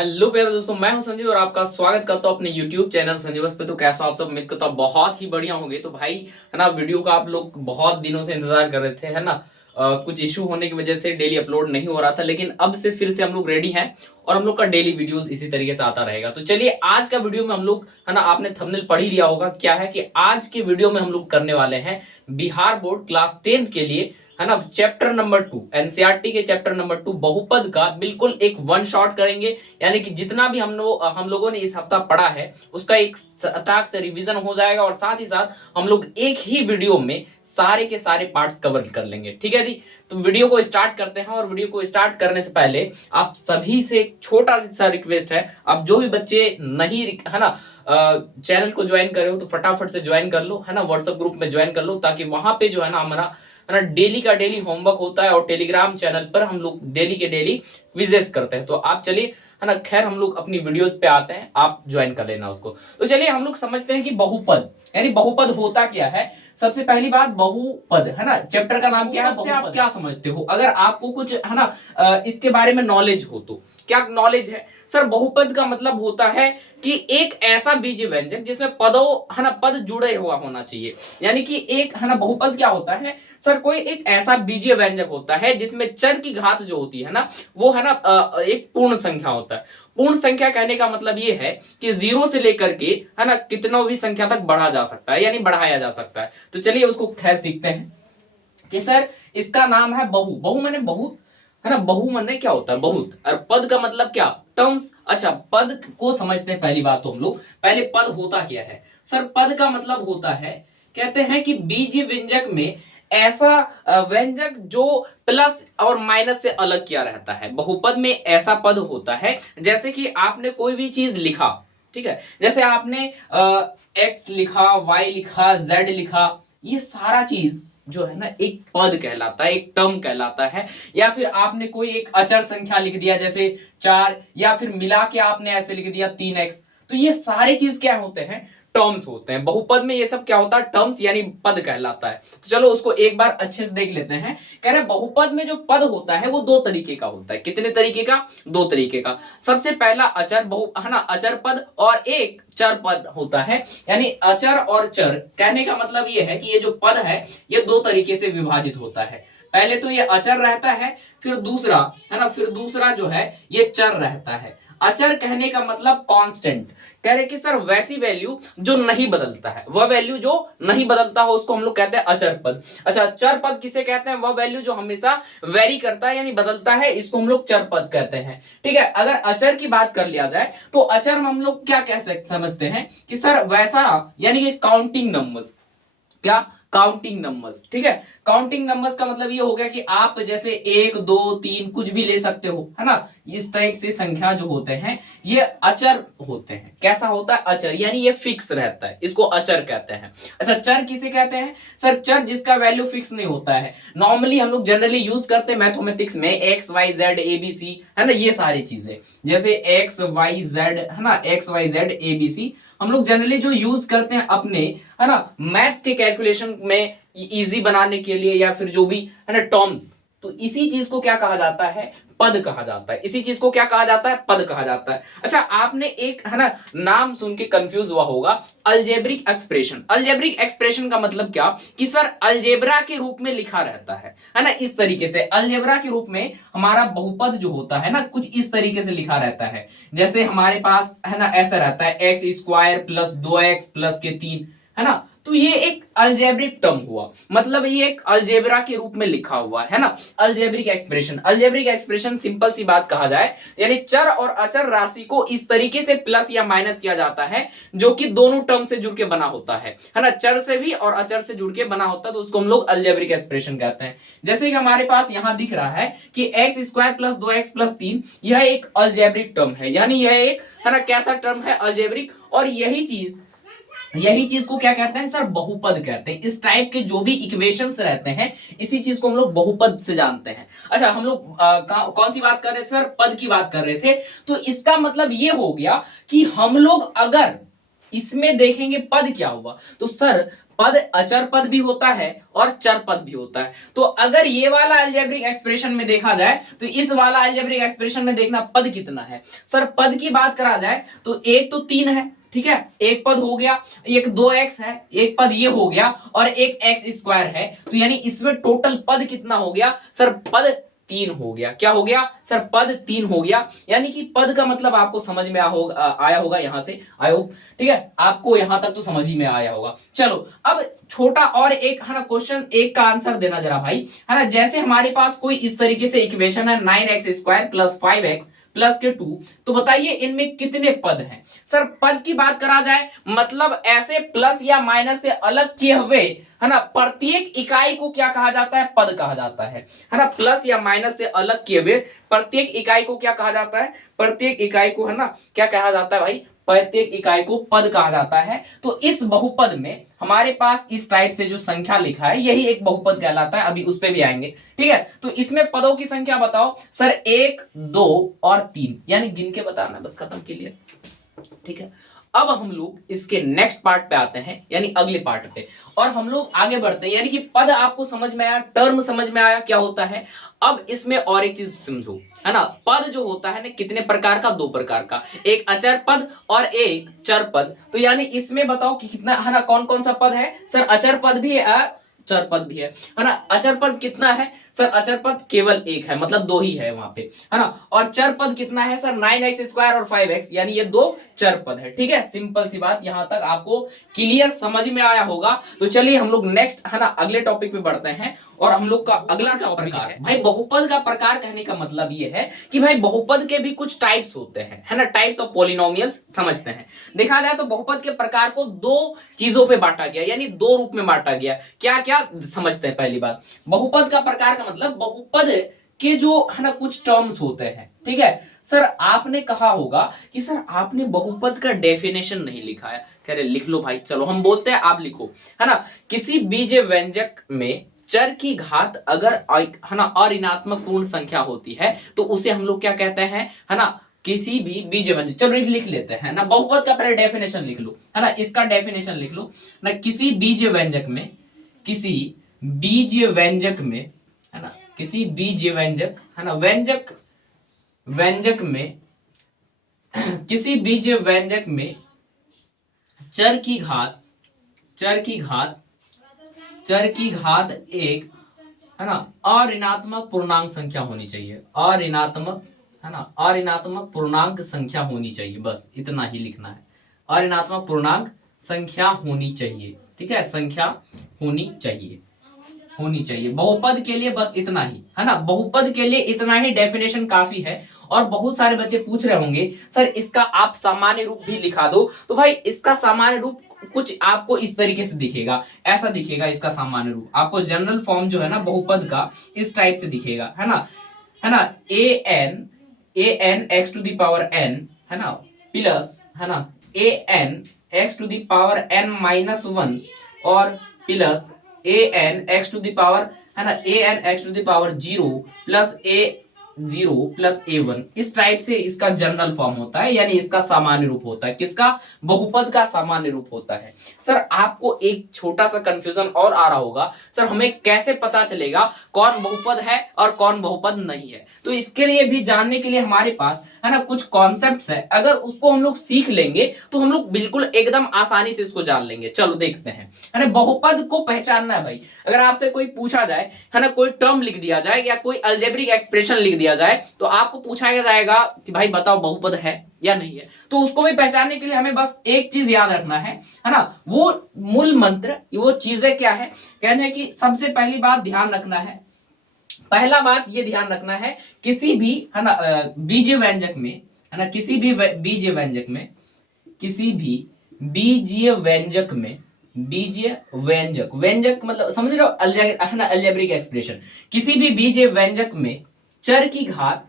Hello प्यारे दोस्तों, मैं हूं संजीव और आपका स्वागत करता हूं अपने YouTube चैनल संजीवस पे। तो कैसा आप सब, उम्मीद करता हूं बहुत ही बढ़िया होंगे। तो भाई है ना, वीडियो का आप लोग बहुत दिनों से इंतजार कर रहे थे, है ना। कुछ इशू होने की वजह से डेली अपलोड नहीं हो रहा था, लेकिन अब से फिर से हम लोग रेडी हैं और हम लोग का डेली वीडियोस इसी तरीके से आता रहेगा। तो चलिए आज का वीडियो में हम लोग, है ना, आपने थंबनेल पढ़ ही लिया होगा क्या है कि आज के वीडियो में हम लोग करने वाले हैं बिहार बोर्ड क्लास 10th के लिए, है ना, चैप्टर नंबर 2 एनसीईआरटी के चैप्टर नंबर 2 बहुपद का बिल्कुल एक वन शॉट करेंगे। यानी कि जितना भी हम लोगों ने इस हफ्ता पढ़ा है उसका एक सताक से रिवीजन हो जाएगा और साथ ही साथ हम लोग एक ही वीडियो में सारे के सारे पार्ट्स कवर कर लेंगे। ठीक है जी, तो वीडियो को स्टार्ट करते हैं। और वीडियो को स्टार्ट करने से पहले आप सभी से एक छोटा सा रिक्वेस्ट है, आप जो भी बच्चे नहीं, है ना, चैनल को ज्वाइन करे हो तो फटाफट से ज्वाइन कर लो, है ना, व्हाट्सएप ग्रुप में ज्वाइन कर लो, ताकि वहां पे जो है ना हमारा, है ना, डेली का डेली होमवर्क होता है और टेलीग्राम चैनल पर हम लोग डेली के डेली क्विजेस करते हैं। तो आप चलिए, है ना, खैर हम लोग अपनी वीडियोस पे आते हैं, आप ज्वाइन कर लेना उसको। तो चलिए हम लोग समझते हैं कि बहुपद यानी बहुपद होता क्या है। सबसे पहली बात, बहुपद, है ना, चैप्टर का नाम क्या है, उससे आप क्या समझते हो, अगर आपको कुछ, है ना, इसके बारे में नॉलेज हो तो क्या नॉलेज है। सर बहुपद का मतलब होता है कि एक ऐसा बीज व्यंजक जिसमें पदों, है ना, पद जुड़े हुआ होना चाहिए। यानी कि एक, है ना, बहुपद क्या होता है सर, कोई एक ऐसा बीजीय व्यंजक होता है जिसमें चर की घात जो होती है ना, वो, है ना, एक पूर्ण संख्या होता है। पूर्ण संख्या कहने का मतलब ये है कि 0 से लेकर के, है ना, कितनों भी संख्या तक बढ़ा जा सकता है, यानी बढ़ाया जा सकता है। तो चलिए उसको खैर सीखते हैं कि सर इसका नाम है बहु। बहु माने बहुत, है ना, बहु माने क्या होता है, बहुत। और पद का मतलब क्या, टर्म्स। अच्छा, पद को समझते हैं। पहली बात तो हम लोग पहले पद होता क्या है। सर पद का मतलब होता है, कहते हैं कि बीजीय व्यंजक में ऐसा व्यंजक जो प्लस और माइनस से अलग किया रहता है। बहुपद में ऐसा पद होता है जैसे कि आपने कोई भी चीज लिखा, ठीक है, जैसे आपने एक्स लिखा, वाई लिखा, जेड लिखा, ये सारा चीज जो है ना एक पद कहलाता है, एक टर्म कहलाता है। या फिर आपने कोई एक अचर संख्या लिख दिया जैसे 4, या फिर मिला के आपने ऐसे लिख दिया 3x, तो ये सारी चीज क्या होते हैं, टर्म्स होते हैं। बहुपद में ये सब क्या होता है, टर्म्स यानी पद कहलाता है। तो चलो उसको एक बार अच्छे से देख लेते हैं। कह रहे बहुपद में जो पद होता है वो दो तरीके का होता है। कितने तरीके का, दो तरीके का। सबसे पहला अचर बहु, है ना, अचर पद और एक चर पद होता है। यानी अचर और चर कहने का मतलब ये है कि ये जो पद है ये दो तरीके से विभाजित होता है। पहले तो ये अचर रहता है, फिर दूसरा, है ना, फिर दूसरा जो है ये चर रहता है। अचर कहने का मतलब कांस्टेंट। कह रहे कि सर वैसी वैल्यू जो नहीं बदलता है, वह वैल्यू जो नहीं बदलता हो उसको हम लोग कहते हैं अचर पद। अच्छा, चर पद किसे कहते हैं, वह वैल्यू जो हमेशा वेरी करता है यानी बदलता है, इसको हम लोग चर पद कहते हैं। ठीक है, अगर अचर की बात कर लिया जाए तो अचर में हम लोग क्या कह सकते समझते हैं कि सर वैसा, यानी कि काउंटिंग नंबर्स। क्या, काउंटिंग नंबर्स। ठीक है, काउंटिंग नंबर्स का मतलब ये हो गया कि आप जैसे 1 2 3 कुछ भी ले सकते हो, है ना। इस टाइप से संख्या जो होते हैं ये अचर होते हैं। कैसा होता है, अचर, यानी ये फिक्स रहता है, इसको अचर कहते हैं। अच्छा, चर किसे कहते हैं, सर चर जिसका वैल्यू फिक्स नहीं होता है। नॉर्मली हम लोग जनरली यूज करते हैं मैथमेटिक्स में X Y Z A B C, है ना, ये सारी चीजें जैसे एक्स वाई जेड, है ना, X Y Z A B C हम लोग जनरली जो यूज करते हैं अपने, है ना, मैथ्स के कैलकुलेशन में इजी बनाने के लिए, या फिर जो भी, है ना, टर्म्स। तो इसी चीज को क्या कहा जाता है, पद कहा जाता है। इसी चीज को क्या कहा जाता है, पद कहा जाता है। अच्छा, आपने एक, है ना, नाम सुन के कंफ्यूज हुआ होगा, अलजेब्रिक एक्सप्रेशन। अलजेब्रिक एक्सप्रेशन का मतलब क्या कि सर अलजेब्रा के रूप में लिखा रहता है ना, इस तरीके से अलजेब्रा के रूप में हमारा बहुपद जो होता है ना कुछ इस तरीके से लिखा रहता है। जैसे हमारे पास, है ना, ऐसा रहता है x square plus 2x plus के 3, है ना। तो ये एक अलजेब्रिक टर्म हुआ, मतलब ये एक अलजेब्रा के रूप में लिखा हुआ है ना, algebraic expression. Algebraic expression simple सी बात कहा जाए यानी चर और अचर राशि को इस तरीके से प्लस या माइनस किया जाता है जो कि दोनों टर्म से जुड़ के बना होता है ना, चर से भी और अचर से जुड़ के बना होता है, तो उसको हम लोग अलजेब्रिक एक्सप्रेशन कहते हैं। जैसे कि हमारे पास यहां दिख रहा है कि x square plus 2x plus 3, यह एक अलजेब्रिक टर्म है, यानी यह एक, है ना, कैसा टर्म है, अलजेब्रिक। और यही चीज को क्या कहते हैं सर, बहुपद कहते हैं। इस टाइप के जो भी इक्वेशंस रहते हैं इसी चीज को हम लोग बहुपद से जानते हैं। अच्छा, हम लोग कौन सी बात कर रहे थे सर, पद की बात कर रहे थे। तो इसका मतलब ये हो गया कि हम लोग अगर इसमें देखेंगे पद क्या हुआ, तो सर पद अचर पद भी होता है और चर पद भी होता है। तो अगर ये वाला अलजेब्रिक एक्सप्रेशन में देखा जाए तो इस वाला अलजेब्रिक एक्सप्रेशन में देखना पद कितना है। सर पद की बात करा जाए तो एक तो 3 है, ठीक है, एक पद हो गया, एक 2x है, एक पद ये हो गया और एक x² है। तो यानी इसमें टोटल पद कितना हो गया सर? पद 3 हो गया। क्या हो गया सर? पद 3 हो गया। यानी कि पद का मतलब आपको समझ में आया होगा यहां से, आई होप, ठीक है, आपको यहां तक तो समझ ही में आया होगा। चलो अब छोटा और एक है ना क्वेश्चन, एक का आंसर देना जरा भाई, है ना। जैसे हमारे पास कोई इस तरीके से इक्वेशन है 9x² प्लस 5x प्लस के 2, तो बताइए इनमें कितने पद हैं? सर पद की बात करा जाए मतलब ऐसे प्लस या माइनस से अलग किए हुए, है ना, प्रत्येक इकाई को क्या कहा जाता है? पद कहा जाता है ना। प्लस या माइनस से अलग किए हुए प्रत्येक इकाई को क्या कहा जाता है? प्रत्येक इकाई को, है ना, क्या कहा जाता है भाई? प्रत्येक इकाई को पद कहा जाता है। तो इस बहुपद में हमारे पास इस टाइप से जो संख्या लिखा है यही एक बहुपद कहलाता है। अभी उस पे भी आएंगे, ठीक है। तो इसमें पदों की संख्या बताओ सर। 1 2 और 3, यानी गिन के बताना, बस खत्म, क्लियर, ठीक है। अब हम लोग इसके नेक्स्ट पार्ट पे आते हैं, यानी अगले पार्ट पे, और हम लोग आगे बढ़ते हैं। यानी कि पद आपको समझ में आया, टर्म समझ में आया क्या होता है। अब इसमें और एक चीज समझो, है ना। पद जो होता है ना कितने प्रकार का? 2 प्रकार का, एक अचर पद और एक चर पद। तो यानी इसमें बताओ कि कितना, है ना, कौन कौन सा पद है? सर अचर पद भी है, चर पद भी है ना। अचर पद कितना है सर? अचर पद केवल एक है, मतलब 2 ही है वहां पे, है ना। और चर पद कितना है सर? 9x² और 5x, यानी ये 2 चर पद है, ठीक है। सिंपल सी बात, यहां तक आपको क्लियर समझ में आया होगा। तो चलिए हम लोग नेक्स्ट, है ना, अगले टॉपिक पे बढ़ते हैं। और हम लोग का अगला क्या प्रकार है भाई? बहुपद का प्रकार कहने का मतलब ये है कि भाई बहुपद के भी कुछ टाइप्स होते हैं, है ना, टाइप्स ऑफ पॉलिनोमियल्स समझते हैं। देखा जाए तो बहुपद के प्रकार को 2 चीजों पे बांटा गया, यानी 2 रूप में बांटा गया। क्या क्या समझते हैं? पहली बात, बहुपद का प्रकार का मतलब बहुपद के जो, है ना, कुछ टर्म्स होते हैं, ठीक है। सर आपने कहा होगा कि सर आपने बहुपद का डेफिनेशन नहीं लिखा है। कह रहे लिख लो भाई, चलो हम बोलते हैं आप लिखो, है ना। किसी बीज व्यंजक में चर की घात अगर, है ना, अऋणात्मक पूर्ण संख्या होती है तो उसे हम लोग क्या कहते हैं, है ना, किसी भी बीज व्यंजक, चलो लिख लेते हैं ना, बहुपद का पहले डेफिनेशन लिख लो, है ना, इसका डेफिनेशन लिख लो ना। किसी बीज व्यंजक में, किसी बीज व्यंजक में, है ना, किसी बीज व्यंजक, है ना, व्यंजक, व्यंजक में किसी बीज व्यंजक में चर की घात, चर की घात, चर की घात एक, है ना, अऋणात्मक पूर्णांक संख्या होनी चाहिए। अऋणात्मक, है ना, अऋणात्मक पूर्णांक संख्या होनी चाहिए, बस इतना ही लिखना है। अऋणात्मक पूर्णांक संख्या होनी चाहिए, ठीक है, संख्या होनी चाहिए, होनी चाहिए बहुपद के लिए, बस इतना ही, है ना। बहुपद के लिए इतना ही डेफिनेशन काफी है। और बहुत सारे बच्चे पूछ रहे होंगे सर इसका आप सामान्य रूप भी लिखा दो। तो भाई इसका सामान्य रूप कुछ आपको इस तरीके से दिखेगा, ऐसा दिखेगा इसका सामान्य रूप आपको। जनरल फॉर्म जो है ना बहुपद का इस टाइप से दिखेगा, है ना, है ना। an x to the power n, है ना, प्लस, है ना, an x to the power n minus 1 और plus an x to the power, है ना, an x to the power 0 plus a0 plus a1, इस टाइप से इसका जनरल फॉर्म होता है, यानी इसका सामान्य रूप होता है। किसका? बहुपद का सामान्य रूप होता है। सर आपको एक छोटा सा कंफ्यूजन और आ रहा होगा, सर हमें कैसे पता चलेगा कौन बहुपद है और कौन बहुपद नहीं है? तो इसके लिए भी जानने के लिए हमारे पास, है ना, कुछ कॉन्सेप्ट्स है। अगर उसको हम लोग सीख लेंगे तो हम लोग बिल्कुल एकदम आसानी से इसको जान लेंगे। चलो देखते हैं, है ना। बहुपद को पहचानना है भाई। अगर आपसे कोई पूछा जाए, है ना, कोई टर्म लिख दिया जाए या कोई अलजेब्रिक एक्सप्रेशन लिख दिया जाए तो आपको पूछा जाएगा कि भाई बताओ बहुपद है या नहीं है। तो उसको भी पहचानने के लिए हमें बस एक चीज याद रखना है ना, वो मूल मंत्र, वो चीजें क्या है, कहने की सबसे पहली बात ध्यान रखना है। पहला बात ये ध्यान रखना है, किसी भी, है ना, बीज व्यंजक में, है ना, किसी भी बीज व्यंजक में, किसी भी बीजीय व्यंजक में, बीजीय व्यंजक, व्यंजक मतलब समझ रहे हो, है ना, अलजेब्रिक एक्सप्रेशन, किसी भी बीजीय व्यंजक में चर की घात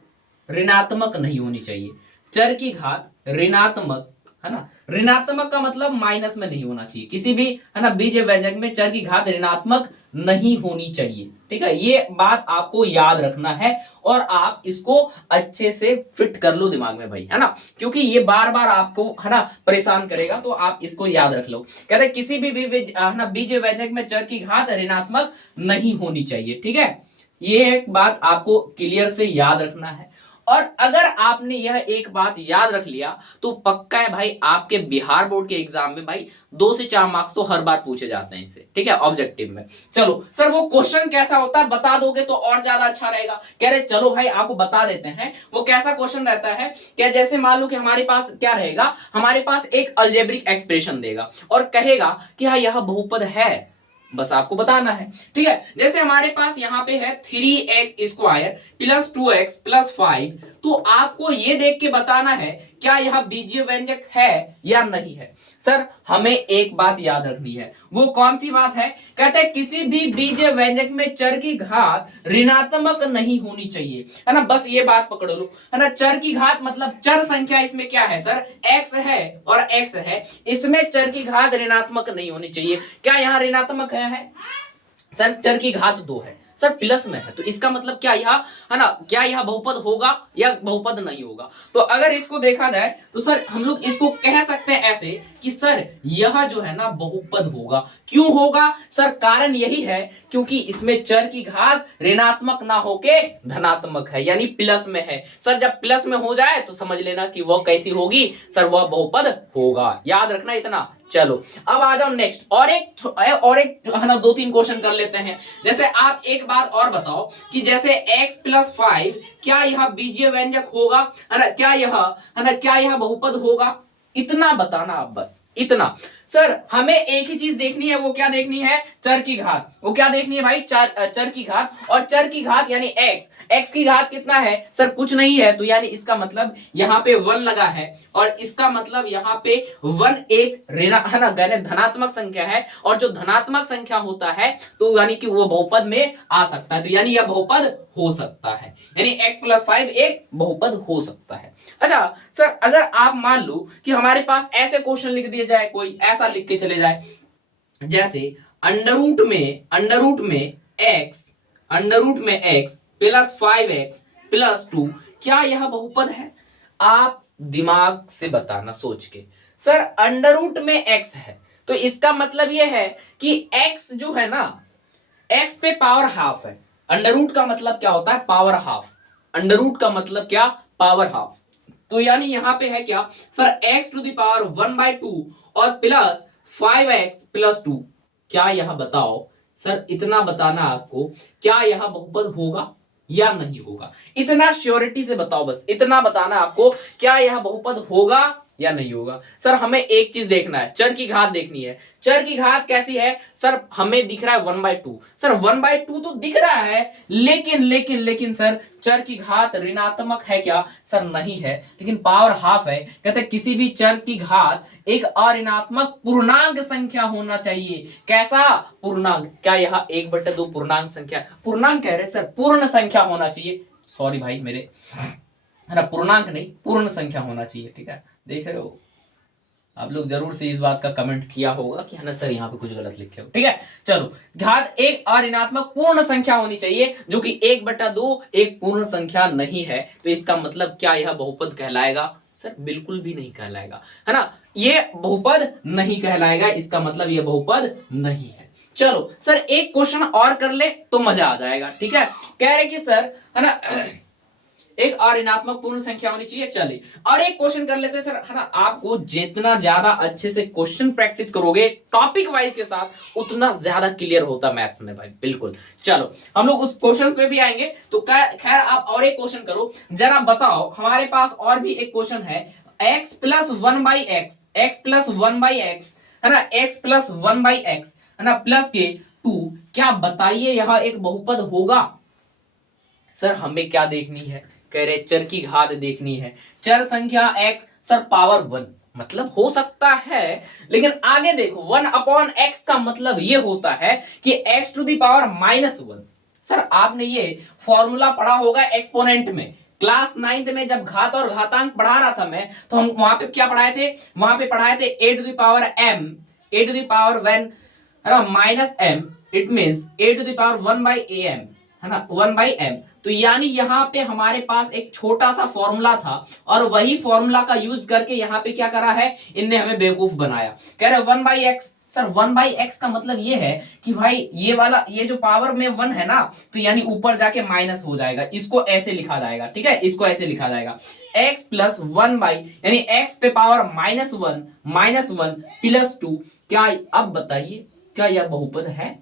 ऋणात्मक नहीं होनी चाहिए। चर की घात ऋणात्मक है ना। ऋणात्मक का मतलब माइनस में नहीं होना चाहिए, किसी भी है ना बीजीय व्यंजक में चर की घात ऋणात्मक नहीं होनी चाहिए। ठीक है, ये बात आपको याद रखना है और आप इसको अच्छे से फिट कर लो दिमाग में भाई, है ना, क्योंकि ये बार बार आपको है ना परेशान करेगा, तो आप इसको याद रख लो। कहते हैं किसी भी है ना बीजीय व्यंजक में चर की घात ऋणात्मक नहीं होनी चाहिए। ठीक है, ये एक बात आपको क्लियर से याद रखना है। और अगर आपने यह एक बात याद रख लिया तो पक्का है भाई, आपके बिहार बोर्ड के एग्जाम में भाई 2 से 4 मार्क्स तो हर बार पूछे जाते हैं इससे। ठीक है, ऑब्जेक्टिव में। चलो सर वो क्वेश्चन कैसा होता है बता दोगे तो और ज्यादा अच्छा रहेगा। कह रहे चलो भाई आपको बता देते हैं वो कैसा क्वेश्चन रहता है। क्या जैसे मान लो कि हमारे पास क्या रहेगा, हमारे पास एक अलजेब्रिक एक्सप्रेशन देगा और कहेगा कि हाँ यह बहुपद है, बस आपको बताना है। ठीक है, जैसे हमारे पास यहां पे है 3x² प्लस 2x प्लस 5, तो आपको ये देख के बताना है क्या यह बीजीय व्यंजक है या नहीं है। सर हमें एक बात याद रखनी है, वो कौन सी बात है, कहते हैं किसी भी बीजीय व्यंजक में चर की घात ऋणात्मक नहीं होनी चाहिए, है ना, बस ये बात पकड़ लो, है ना। चर की घात मतलब चर संख्या इसमें क्या है सर, x है और x है, इसमें चर की घात ऋणात्मक नहीं होनी चाहिए। क्या यहां ऋणात्मक है सर, चर की घात 2 है सर, प्लस में है, तो इसका मतलब क्या यह है ना, क्या यह बहुपद होगा या बहुपद नहीं होगा। तो अगर इसको देखा जाए तो सर हम लोग इसको कह सकते हैं ऐसे कि सर यह जो है ना बहुपद होगा। क्यों होगा सर, कारण यही है क्योंकि इसमें चर की घात ऋणात्मक ना होके धनात्मक है, यानी प्लस में है। सर जब प्लस में हो जाए तो समझ लेना कि वह कैसी होगी सर, वह बहुपद होगा, याद रखना इतना। चलो अब आ जाओ नेक्स्ट, और एक है ना 2-3 क्वेश्चन कर लेते हैं। जैसे आप एक बात और बताओ कि जैसे x प्लस 5 क्या यह बीजीय व्यंजक होगा, है ना, क्या यह है ना, क्या यह बहुपद होगा, इतना बताना आप, बस इतना। सर हमें एक ही चीज देखनी है, वो क्या देखनी है, चर की घात। वो क्या देखनी है भाई, चर की घात, और चर की घात यानी x की घात कितना है सर, कुछ नहीं है, तो यानी इसका मतलब यहाँ पे 1 लगा है, और इसका मतलब यहाँ पे 1 एक ऋण है ना धनात्मक संख्या है, और जो धनात्मक संख्या होता है तो यानी कि वो बहुपद में आ सकता है, तो यानी यह बहुपद हो सकता है, यानी x प्लस 5 एक बहुपद हो सकता है। अच्छा सर अगर आप मान लो कि हमारे पास ऐसे क्वेश्चन लिख दिए जाए, कोई ऐसा लिख के चले जाए जैसे अंडर रूट में x प्लस 5x प्लस 2 क्या यह बहुपद है। आप दिमाग से बताना सोच के, सर अंडर रूट में x है तो इसका मतलब यह है कि x जो है ना, x पे पावर हाफ है। अंडर रूट का मतलब क्या होता है, पावर हाफ। अंडर रूट का मतलब क्या, पावर हाफ। तो यानी यहां पे है क्या sir, x to the power 1/2 और प्लस 5x प्लस 2, क्या यह बताओ सर, इतना बताना आपको, क्या यह बहुपद होगा या नहीं होगा, इतना श्योरिटी से बताओ, बस इतना बताना आपको, क्या यह बहुपद होगा या नहीं होगा। सर हमें एक चीज देखना है, चर की घात देखनी है। चर की घात कैसी है सर, हमें दिख रहा है 1/2, सर 1/2 तो दिख रहा है, लेकिन सर चर की घात ऋणात्मक है क्या सर, नहीं है, लेकिन पावर हाफ है। कहते हैं किसी भी चर की घात एक अऋणात्मक पूर्णांक संख्या होना चाहिए। कैसा पूर्णांक, क्या यह 1/2 पूर्णांक संख्या, पूर्णांक कह रहे सर, पूर्ण संख्या होना चाहिए, सॉरी भाई मेरे, है ना, पूर्णांक नहीं पूर्ण संख्या होना चाहिए। ठीक है, देख रहे हो आप लोग जरूर से इस बात का कमेंट किया होगा कि है ना सर यहाँ पे कुछ गलत लिखे हो। ठीक है, चलो घात एक अऋणात्मक पूर्ण संख्या होनी चाहिए, जो कि 1/2 एक पूर्ण संख्या नहीं है, तो इसका मतलब क्या यह बहुपद कहलाएगा सर, बिल्कुल भी नहीं कहलाएगा, है ना, ये बहुपद नहीं कहलाएगा, इसका मतलब यह बहुपद नहीं है। चलो सर एक क्वेश्चन और कर ले तो मजा आ जाएगा। ठीक है, कह रहे कि सर है ना एक अऋणात्मक पूर्ण संख्या होनी चाहिए। चलिए और एक क्वेश्चन कर लेते हैं सर, है ना, आपको जितना ज्यादा अच्छे से क्वेश्चन प्रैक्टिस करोगे टॉपिक वाइज के साथ उतना ज्यादा क्लियर होता मैथ्स में भाई, बिल्कुल। चलो हम लोग उस क्वेश्चन पे भी आएंगे, तो खैर आप और एक क्वेश्चन करो जरा, बताओ हमारे पास और भी एक क्वेश्चन है, x plus 1/x, x plus 1/x, है ना, x प्लस 1/x, है ना, प्लस के 2, क्या बताइए यह एक बहुपद होगा। सर हमें क्या देखनी है, कह रहे चर की घात देखनी है, चर संख्या x सर पावर 1, मतलब हो सकता है, लेकिन आगे देखो 1/x का मतलब ये होता है कि x to the power -1। Sir आपने ये फॉर्मूला पढ़ा होगा एक्सपोनेंट में, क्लास 9th में जब घात और घातांक पढ़ा रहा था मैं, तो हम वहां पे क्या पढ़ाए थे, वहां पे पढ़ाए थे a to the power m, a to the power when है ना minus m, it means a to the power 1 by am, है ना 1 बाई m। तो यानी यहाँ पे हमारे पास एक छोटा सा फॉर्मूला था और वही फॉर्मूला का यूज करके यहाँ पे क्या करा है, इनने हमें बेवकूफ बनाया। कह रहे 1 by x, sir 1 by x का मतलब ये है कि भाई ये वाला, ये जो पावर में 1 है ना, तो यानी ऊपर जाके माइनस हो जाएगा, इसको ऐसे लिखा जाएगा, ठीक है, इसको ऐसे लिखा जाएगा x प्लस 1 बाई, यानी x पे पावर -1 प्लस 2। क्या अब बताइए क्या यह बहुपद है?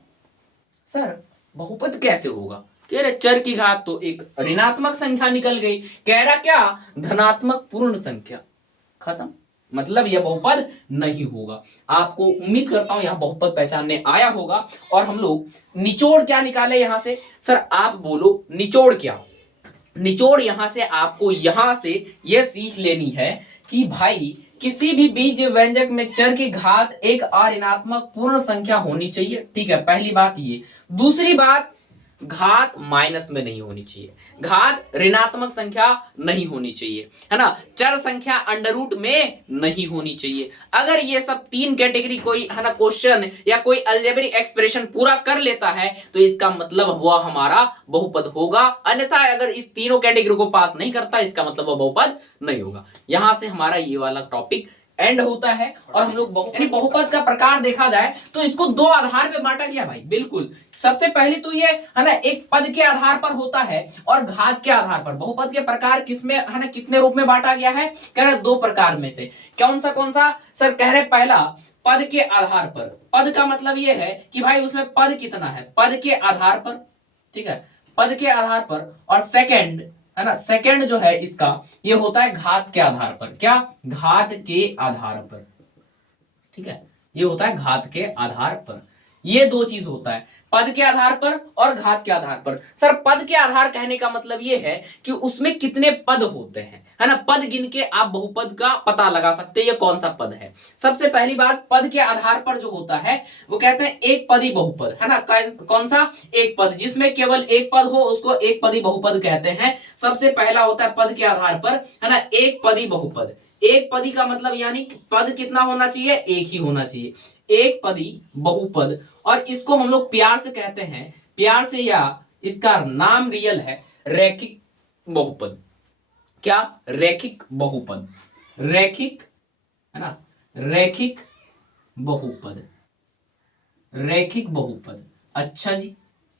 सर बहुपद कैसे होगा? कह रहे चर की घात तो एक ऋणात्मक संख्या निकल गई, कह रहा क्या, धनात्मक पूर्ण संख्या, खत्म। मतलब यह बहुपद नहीं होगा। आपको उम्मीद करता हूं यह बहुपद पहचानने आया होगा। और हम लोग निचोड़ क्या निकाले यहां से? सर आप बोलो निचोड़ क्या? निचोड़ यहां से आपको यहां से यह सीख लेनी है कि भाई किसी भी बीज व्यंजक में चर की घात एक अऋणात्मक पूर्ण संख्या होनी चाहिए, ठीक है, पहली बात ये। दूसरी बात, घात माइनस में नहीं होनी चाहिए, घात ऋणात्मक संख्या नहीं होनी चाहिए, है ना, चर संख्या अंडर रूट में नहीं होनी चाहिए। अगर ये सब तीन कैटेगरी कोई है ना क्वेश्चन या कोई अलजेब्रिक एक्सप्रेशन पूरा कर लेता है तो इसका मतलब वह हमारा बहुपद होगा। अन्यथा अगर इस तीनों कैटेगरी को पास नहीं करता इसका मतलब वह बहुपद नहीं होगा। यहां से हमारा ये वाला टॉपिक एंड होता है। और हम लोग यानी बहुपद का प्रकार देखा जाए तो इसको दो आधार पे बांटा गया भाई, बिल्कुल। सबसे पहले तो ये है ना एक पद के आधार पर होता है और घात के आधार पर। बहुपद के प्रकार किसमें है ना कितने रूप में बांटा गया है? कह रहे दो प्रकार में से। कौन सा? सर कह रहे पहला पद के आधार पर। पद का मतलब ये है कि भाई उसमें पद कितना है, पद के आधार पर, ठीक है, पद के आधार पर। और सेकंड है ना, सेकंड जो है इसका ये होता है घात के आधार पर। क्या? घात के आधार पर, ठीक है, ये होता है घात के आधार पर। ये दो चीज होता है, पद के आधार पर और घात के आधार पर। सर पद के आधार कहने का मतलब ये है कि उसमें कितने पद होते हैं, है ना, पद गिन के आप बहुपद का पता लगा सकते हैं ये कौन सा पद है। सबसे पहली बात, पद के आधार पर जो होता है वो कहते हैं एक पदी बहुपद, है ना। कौन सा? एक पद, जिसमें केवल एक पद हो उसको एक पदी बहुपद कहते हैं। सबसे पहला होता है पद के आधार पर, है ना, एक पदी बहुपद। एक पदी का मतलब यानी पद कितना होना चाहिए? एक ही होना चाहिए, एक पदी बहुपद। और इसको हम लोग प्यार से कहते हैं, प्यार से, या इसका नाम रियल है रैखिक बहुपद। क्या? रैखिक बहुपद, रैखिक, है ना, रैखिक बहुपद, रैखिक बहुपद। अच्छा जी,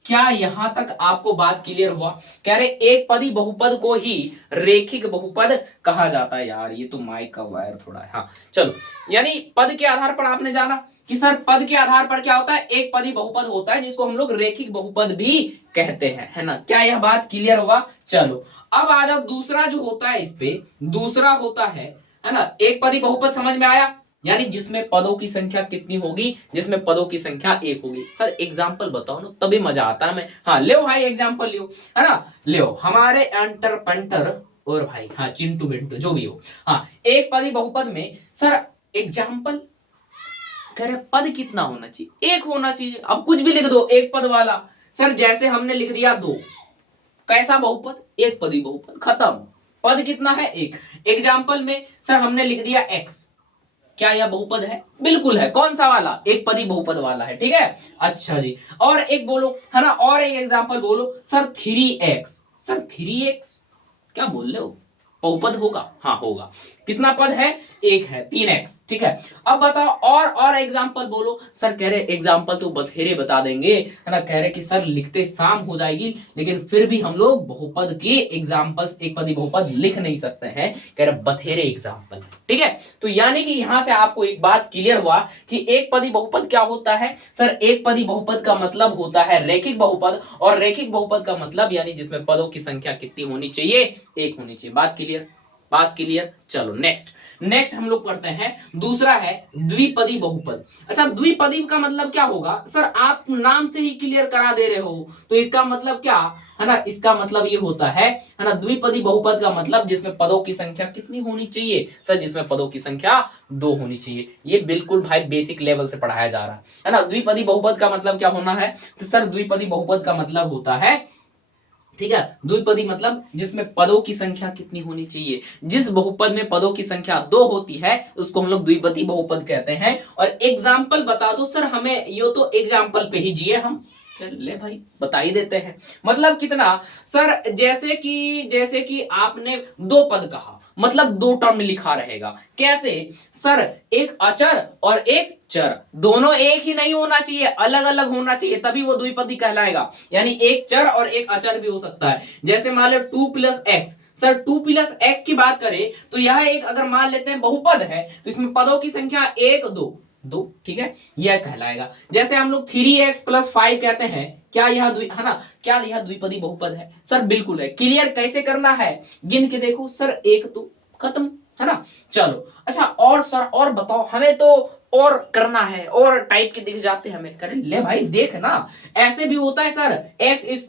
क्या यहां तक आपको बात क्लियर हुआ? कह रहे एक पदी बहुपद को ही रेखिक बहुपद कहा जाता है। यार ये तो माइक का वायर थोड़ा है, हाँ चलो। यानी पद के आधार पर आपने जाना कि सर पद के आधार पर क्या होता है, एक पदी बहुपद होता है जिसको हम लोग रेखिक बहुपद भी कहते हैं, है ना। क्या यह बात क्लियर हुआ? चलो अब आ जाओ दूसरा जो होता है, इस पे दूसरा होता है ना एक पदी बहुपद। समझ में आया? यानी जिसमें पदों की संख्या कितनी होगी? जिसमें पदों की संख्या एक होगी। सर एग्जाम्पल बताओ ना, तभी मजा आता है। मैं हाँ ले भाई एग्जाम्पल लियो, है ना, ले हमारे एंटर पेंटर और भाई हाँ चिंटू बिंटू जो भी हो, हाँ एक पदी बहुपद में सर एग्जाम्पल कह रहे पद कितना होना चाहिए? एक होना चाहिए। अब कुछ भी लिख दो एक पद वाला। सर जैसे हमने लिख दिया दो, कैसा बहुपद? एक पदी बहुपद, खत्म। पद कितना है? एक। एग्जाम्पल में सर हमने लिख दिया एक्स, क्या यह बहुपद है? बिल्कुल है। कौन सा वाला? एक पदी बहुपद वाला है, ठीक है। अच्छा जी, और एक बोलो, है ना, और एक एग्जांपल बोलो। सर 3x, सर 3x क्या बोल रहे हो? बहुपद होगा? हाँ होगा। कितना पद है? एक है, 3x, ठीक है। अब बताओ और एग्जांपल बोलो। सर कह रहे एग्जांपल तो बथेरे बता देंगे, है ना, कह रहे कि सर लिखते शाम हो जाएगी लेकिन फिर भी हम लोग बहुपद के एग्जांपल्स एक पदी बहुपद लिख नहीं सकते हैं, कह रहे बथेरे एग्जांपल, ठीक है। तो यानी कि यहां से आपको एक बात क्लियर हुआ कि एक पदी बहुपद क्या होता है? सर एक पदी बहुपद का मतलब होता है रेखिक बहुपद, और रेखिक बहुपद का मतलब यानी जिसमें पदों की संख्या कितनी होनी चाहिए? एक होनी चाहिए। बात क्लियर? बात क्लियर। चलो नेक्स्ट हम लोग करते हैं, दूसरा है द्विपदी बहुपद। अच्छा द्विपदी का मतलब क्या होगा? सर आप नाम से ही क्लियर करा दे रहे हो, तो इसका मतलब क्या है ना, इसका मतलब ये होता है ना, द्विपदी बहुपद का मतलब जिसमें पदों की संख्या कितनी होनी चाहिए? सर जिसमें पदों की संख्या दो होनी चाहिए। ये बिल्कुल भाई बेसिक लेवल से पढ़ाया जा रहा है ना। द्विपदी बहुपद का मतलब क्या होना है? तो सर द्विपदी बहुपद का मतलब होता है ठीक है, द्विपदी मतलब जिसमें पदों की संख्या कितनी होनी चाहिए। जिस बहुपद में पदों की संख्या 2 होती है उसको हम लोग द्विपदी बहुपद कहते हैं। और एग्जाम्पल बता दो सर हमें, यो तो एग्जाम्पल पे ही जिए हम, ले भाई बता ही देते हैं। मतलब कितना सर, जैसे कि आपने दो पद कहा, मतलब दो टर्म लिखा रहेगा। कैसे सर, एक अचर और एक चर, दोनों एक ही नहीं होना चाहिए, अलग अलग होना चाहिए, तभी वो द्विपदी कहलाएगा। यानी एक चर और एक अचर भी हो सकता है। जैसे मान लो 2+x, सर 2+x की बात करें तो यह एक, अगर मान लेते हैं बहुपद है तो इसमें पदों की संख्या 1 2 2, ठीक है, यह कहलाएगा। जैसे हम लोग 3x+5 कहते हैं, क्या यह है ना, क्या यह द्विपदी बहुपद है? सर बिल्कुल है। क्लियर कैसे करना है, गिन के देखो सर, 1 2 खत्म, है ना। चलो अच्छा, और सर और बताओ, हमें तो और करना है, और टाइप के दिख जाते हैं हमें। करें ले भाई, देख ना, ऐसे भी होता है सर, x² -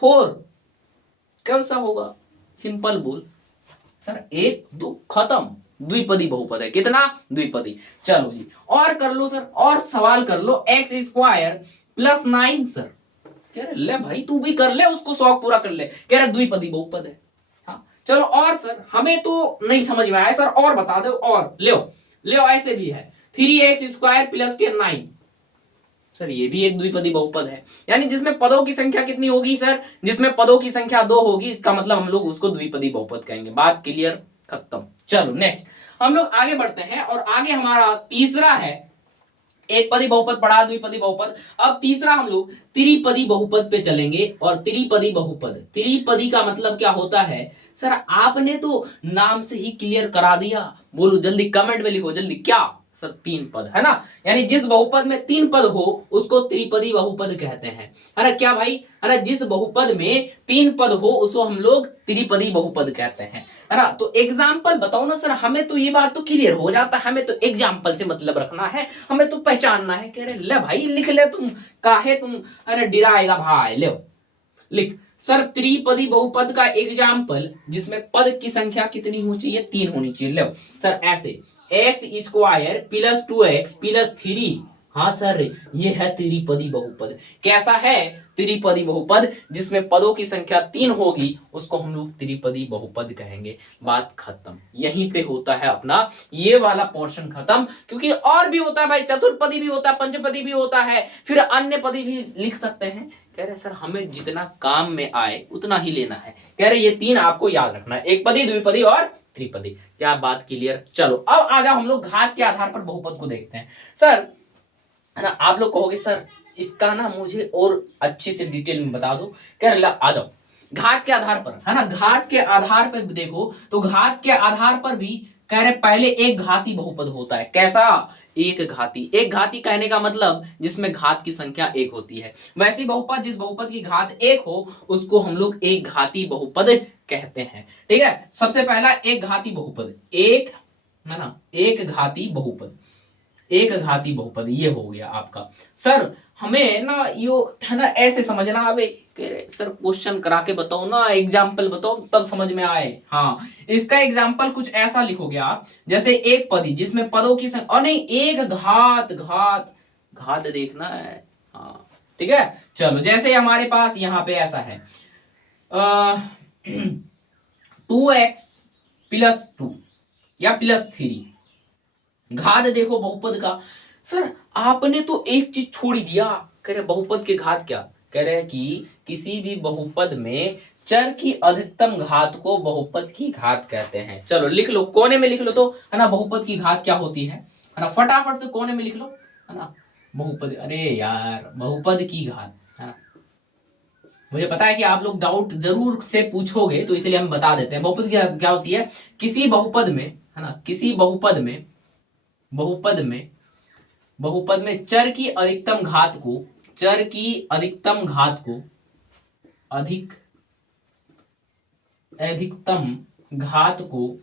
4 कैसा होगा? सिंपल बोल सर, 1 2 खत्म, द्विपदी बहुपद है। कितना? द्विपदी। चलो जी, और कर लो सर, और सवाल कर लो, x² + 9 सर। कह रहे ले भाई, तू भी कर ले, उसको शौक पूरा कर ले। कह रहे द्विपदी बहुपद है। हाँ चलो, और सर हमें तो नहीं समझ में आया सर, और बता दो, और ले ऐसे भी है 3x² + 9 सर, ये भी एक द्विपदी बहुपद है। यानी जिसमें पदों की संख्या कितनी होगी सर, जिसमें पदों की संख्या 2 होगी, इसका मतलब हम लोग उसको द्विपदी बहुपद कहेंगे। बात क्लियर, खत्म। चलो नेक्स्ट हम लोग आगे बढ़ते हैं, और आगे हमारा तीसरा है, एक पदी बहुपद पढ़ा, द्विपदी बहुपद। अब तीसरा हम लोग त्रिपदी बहुपद पे चलेंगे। और त्रिपदी बहुपद, त्रिपदी का मतलब क्या होता है सर? आपने तो नाम से ही क्लियर करा दिया, बोलो जल्दी, कमेंट में लिखो जल्दी, क्या सर? 3 पद, है ना। यानी जिस बहुपद में 3 पद हो उसको त्रिपदी बहुपद कहते हैं, है ना। क्या भाई, है ना, जिस बहुपद में 3 पद हो उसको हम लोग त्रिपदी बहुपद कहते हैं, है ना। तो एग्जाम्पल बताओ ना सर, हमें तो ये बात तो क्लियर हो जाता है, हमें तो एग्जाम्पल से मतलब रखना है, हमें तो पहचानना है। कह रहे ले भाई लिख ले, तुम काहे तुम, अरे डिराएगा भाई, ले लिख सर। त्रिपदी बहुपद का एग्जाम्पल जिसमें पद की संख्या कितनी होनी चाहिए? 3 होनी चाहिए। ले सर, ऐसे x² + 2x + 3, हाँ सर, ये है त्रिपदी बहुपद। कैसा है? त्रिपदी बहुपद जिसमें पदों की संख्या 3 होगी उसको हम लोग त्रिपदी बहुपद कहेंगे। बात खत्म, यहीं पे होता है अपना ये वाला पोर्शन खत्म। क्योंकि और भी होता है भाई, चतुर्पदी भी होता है, पंचपदी भी होता है, फिर अन्य पदी भी लिख सकते हैं। कह रहे सर हमें जितना काम में आए उतना ही लेना है। कह रहे ये 3 आपको याद रखना है, एक पदी, द्विपदी और त्रिपदी। क्या बात क्लियर? चलो अब आ जाओ, हम लोग घात के आधार पर बहुपद को देखते हैं। सर, है ना, आप लोग कहोगे सर इसका ना मुझे और अच्छे से डिटेल में बता दो। कह रहे आ जाओ, घात के आधार पर, है ना, घात के आधार पर देखो तो घात के आधार पर भी कह रहे पहले एक घाती बहुपद होता है। कैसा? एक घाती। एक घाती कहने का मतलब जिसमें घात की संख्या 1 होती है। वैसी बहुपद जिस बहुपद की घात 1 हो उसको हम लोग एक घाती बहुपद कहते हैं। ठीक है, सबसे पहला एक घाती बहुपद, एक, है ना, एक घाती बहुपद, एक घाती बहुपद ये हो गया आपका। सर हमें ना यो, है ना, ऐसे समझना आवे, सर क्वेश्चन करा के बताओ ना, एग्जाम्पल बताओ तब समझ में आए। हाँ, इसका एग्जाम्पल कुछ ऐसा लिखोगे आप, जैसे एक पदी जिसमें पदों की संख्या, और नहीं, एक घात, घात घात देखना है। हाँ ठीक है, चलो जैसे हमारे पास यहाँ पे ऐसा है 2x + 2 या +3, घात देखो बहुपद का। सर आपने तो एक चीज छोड़ ही दिया, कह रहे बहुपद के घात क्या? कह रहे हैं कि किसी भी बहुपद में चर की अधिकतम घात को बहुपद की घात कहते हैं। चलो लिख लो, कोने में लिख लो तो, है ना, बहुपद की घात क्या होती है ना, फटाफट से कोने में लिख लो, है ना, बहुपद, अरे यार बहुपद की घात, है ना। मुझे पता है कि आप लोग डाउट जरूर से पूछोगे तो इसलिए हम बता देते हैं। बहुपद की क्या होती है? किसी बहुपद में, है ना, किसी बहुपद में, बहुपद में चर की अधिकतम घात को, चर की अधिकतम घात को, अधिकतम घात को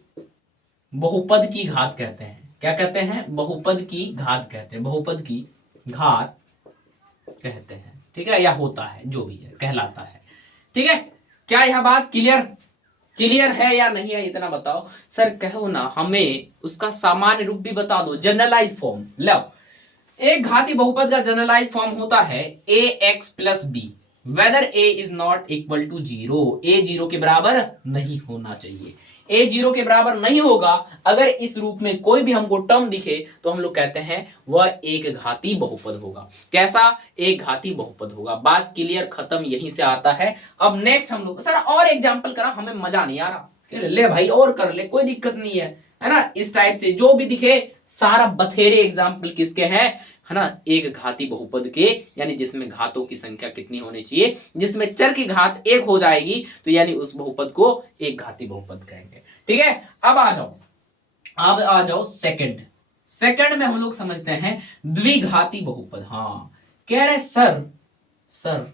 बहुपद की घात कहते हैं। क्या कहते हैं? बहुपद की घात कहते हैं, बहुपद की घात कहते हैं। ठीक है, या होता है, जो भी है कहलाता है। ठीक है, क्या यह बात क्लियर है या नहीं है? इतना बताओ सर। कहो ना, हमें उसका सामान्य रूप भी बता दो, जनरलाइज फॉर्म। लो, एक घाती बहुपद का जनरलाइज फॉर्म होता है ax + b, whether A is not equal to zero, A zero के बराबर नहीं होना चाहिए। ए जीरो के बराबर नहीं होगा अगर इस रूप में कोई भी हमको टर्म दिखे तो हम लोग कहते हैं वह एक घाती बहुपद होगा। कैसा? एक घाती बहुपद होगा। बात क्लियर, खत्म, यहीं से आता है। अब नेक्स्ट हम लोग, सर और एग्जाम्पल करा, हमें मजा नहीं आ रहा। ले भाई और कर ले, कोई दिक्कत नहीं है ना। इस टाइप से जो भी दिखे सारा बथेरे एग्जाम्पल किसके हैं, है ना, एक घाती बहुपद के, यानी जिसमें घातों की संख्या कितनी होनी चाहिए, जिसमें चर की घात एक हो जाएगी तो यानी उस बहुपद को एक घाती बहुपद कहेंगे। ठीक है, अब आ जाओ सेकंड में हम लोग समझते हैं द्विघाती बहुपद। हाँ, कह रहे सर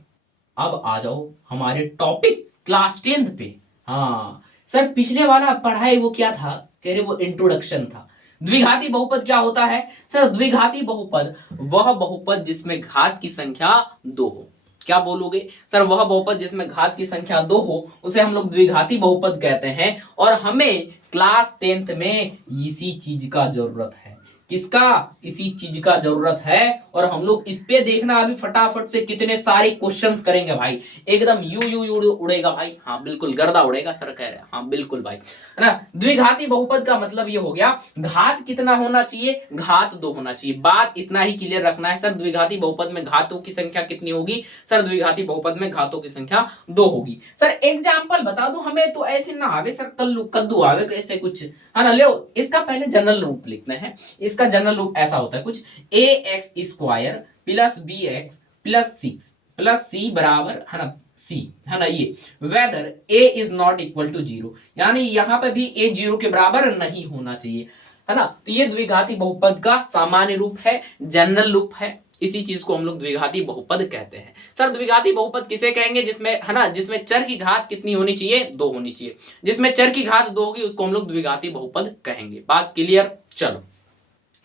अब आ जाओ हमारे टॉपिक क्लास 10th पे। हाँ सर, पिछले वाला पढ़ाई वो क्या था, कह रहे वो इंट्रोडक्शन था। द्विघाती बहुपद क्या होता है सर? द्विघाती बहुपद वह बहुपद जिसमें घात की संख्या 2 हो। क्या बोलोगे सर? वह बहुपद जिसमें घात की संख्या 2 हो उसे हम लोग द्विघाती बहुपद कहते हैं। और हमें क्लास 10th में इसी चीज का जरूरत है। किसका? इसी चीज का जरूरत है। और हम लोग इस पे देखना अभी फटाफट से कितने सारे क्वेश्चंस करेंगे भाई, एकदम यू उड़ेगा भाई। हाँ बिल्कुल, गर्दा उड़ेगा सर कह रहे हैं। हाँ बिल्कुल भाई, है ना। द्विघाती बहुपद का मतलब ये हो गया, घात कितना होना चाहिए? घात 2 होना चाहिए। बात इतना ही क्लियर रखना है। सर द्विघाती बहुपद में घातों की संख्या कितनी होगी? सर द्विघाती बहुपद में घातों की संख्या 2 होगी। सर एग्जाम्पल बता दो हमें, तो ऐसे ना आवे सर कद्दू आवे ऐसे कुछ, है ना। लो इसका पहले जनरल रूप लिखते हैं। इसका जनरल रूप ऐसा होता है कुछ, A X square plus B X plus 6 plus C बराबर, है ना, सी, है ना। ये whether A is not equal to zero, यानी यहां पे भी ए जीरो के बराबर नहीं होना चाहिए, है ना। तो ये द्विघाती बहुपद का सामान्य रूप है, जनरल रूप है। इसी चीज को हम लोग द्विघाती बहुपद कहते हैं। सर द्विघाती बहुपद किसे कहेंगे? जिसमें, है ना, जिसमें चर की घात कितनी होनी चाहिए? 2 होनी चाहिए। जिसमें चर की घात 2 होगी उसको हम लोग द्विघाती बहुपद कहेंगे। बात क्लियर? चलो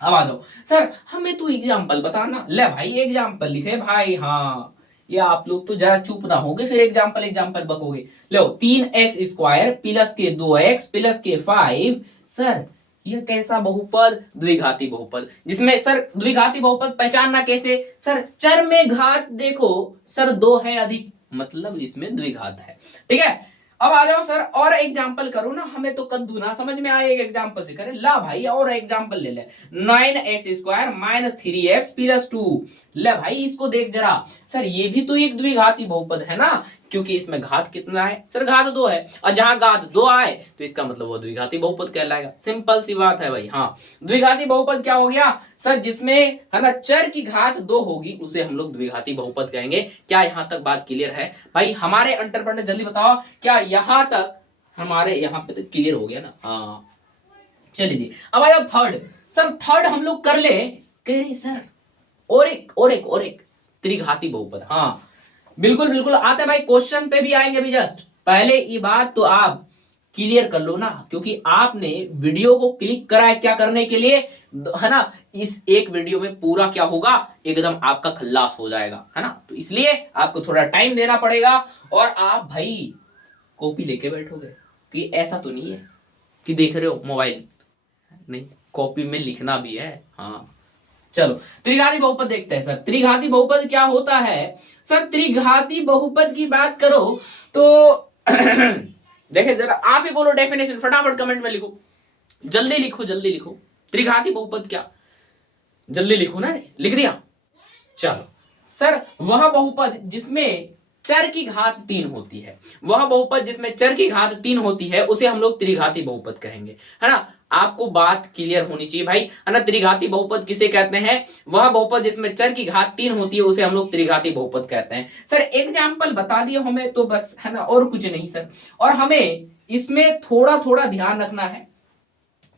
अब आ जाओ। सर हमें तो एग्जाम्पल बताना। ले भाई एग्जाम्पल लिखे भाई। हाँ, ये आप लोग तो जरा चुप ना होगे, फिर एग्जाम्पल बकोगे। लो 3x स्क्वायर प्लस के 2x प्लस के 5। सर ये कैसा बहुपद? द्विघाती बहुपद। जिसमें सर द्विघाती बहुपद पहचानना कैसे? सर चर में घात देखो सर 2 है अधिक, मतलब इसमें द्विघात है। ठीक है, अब आ जाओ सर और एग्जाम्पल करो ना, हमें तो कद्दू ना समझ में आए, एक एग्जाम्पल से करें। ला भाई और एग्जाम्पल ले ले, 9x square minus 3x plus 2। ले भाई इसको देख जरा। सर ये भी तो एक द्विघाती बहुपद है ना, क्योंकि इसमें घात कितना है? सर घात 2 है, और जहां घात 2 आए तो इसका मतलब वो द्विघाती बहुपद कहलाएगा। सिंपल सी बात है भाई। हाँ, द्विघाती बहुपद क्या हो गया सर? जिसमें, है ना, चर की घात 2 होगी उसे हम लोग द्विघाती बहुपद कहेंगे। क्या यहां तक बात क्लियर है भाई? हमारे अंडर जल्दी बताओ, क्या यहां तक हमारे यहाँ पे तो क्लियर हो गया ना? हाँ चलिए जी, अब आया थर्ड। सर थर्ड हम लोग कर ले, कह रहे सर और एक त्रिघाती बहुपद। हाँ बिल्कुल आते भाई, क्वेश्चन पे भी आएंगे अभी। जस्ट पहले ये बात तो आप क्लियर कर लो ना, क्योंकि आपने वीडियो को क्लिक करा है क्या करने के लिए, है ना। इस एक वीडियो में पूरा क्या होगा, एकदम आपका खल्लास हो जाएगा, है ना। तो इसलिए आपको थोड़ा टाइम देना पड़ेगा। और आप भाई कॉपी लेके बैठोगे कि ऐसा तो नहीं है कि देख रहे हो मोबाइल, नहीं, कॉपी में लिखना भी है। हाँ चलो त्रिघाती बहुपद देखते हैं। सर त्रिघाती बहुपद क्या होता है? सर त्रिघाती बहुपद की बात करो तो देखे जरा, आप ही बोलो डेफिनेशन, फटाफट कमेंट में लिखो, जल्दी लिखो। त्रिघाती बहुपद क्या, जल्दी लिखो ना। लिख दिया? चलो सर, वह बहुपद जिसमें चर की घात 3 होती है, वह बहुपद जिसमें चर की घात 3 होती है उसे हम लोग त्रिघाती बहुपद कहेंगे, है ना। आपको बात क्लियर होनी चाहिए भाई, है ना। त्रिघाती बहुपद किसे कहते हैं? वह बहुपद जिसमें चर की घात 3 होती है उसे हम लोग त्रिघाती बहुपद कहते हैं। सर एग्जाम्पल बता दिए हमें तो बस, है ना, और कुछ नहीं सर। और हमें इसमें थोड़ा ध्यान रखना है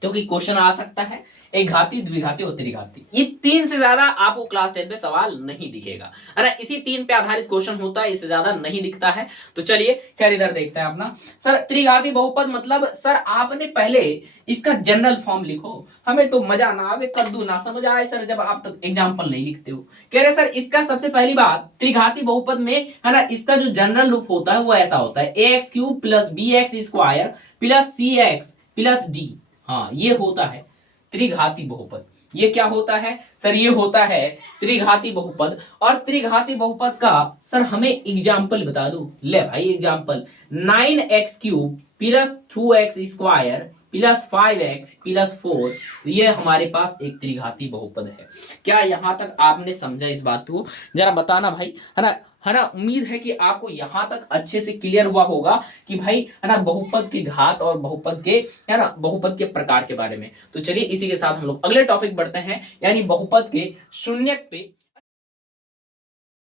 क्योंकि क्वेश्चन आ सकता है एक घाती, द्विघाती और त्रिघाती। ये 3 से ज्यादा आपको क्लास 10 में सवाल नहीं दिखेगा, है ना। इसी 3 पे आधारित क्वेश्चन होता है, इससे ज्यादा नहीं दिखता है। तो चलिए खैर इधर देखते हैं अपना। सर त्रिघाती बहुपद मतलब, सर आपने पहले इसका जनरल फॉर्म लिखो। हमें तो मजा ना आवे, कद्दू ना समझ आए सर जब आप तक एग्जाम्पल नहीं लिखते हो। कह रहे सर इसका सबसे पहली बात, त्रिघाती बहुपद में, है ना, इसका जो जनरल रूप होता है वो ऐसा होता है, ax³ plus bx square plus cx plus d। हाँ ये होता है त्रिघाती बहुपद। ये क्या होता है सर? ये होता है त्रिघाती बहुपद। और त्रिघाती बहुपद का सर हमें एग्जाम्पल बता दो। ले भाई example, 9x³ plus 2x² plus 5x plus 4, ये हमारे पास एक त्रिघाती बहुपद है। क्या यहां तक आपने समझा इस बात को? जरा बताना भाई, है ना? है ना? उम्मीद है कि आपको यहां तक अच्छे से क्लियर हुआ होगा कि भाई है ना बहुपद की घात और बहुपद के, है ना, बहुपद के प्रकार के बारे में। तो चलिए इसी के साथ हम लोग अगले टॉपिक बढ़ते हैं, यानी बहुपद के शून्यक पे।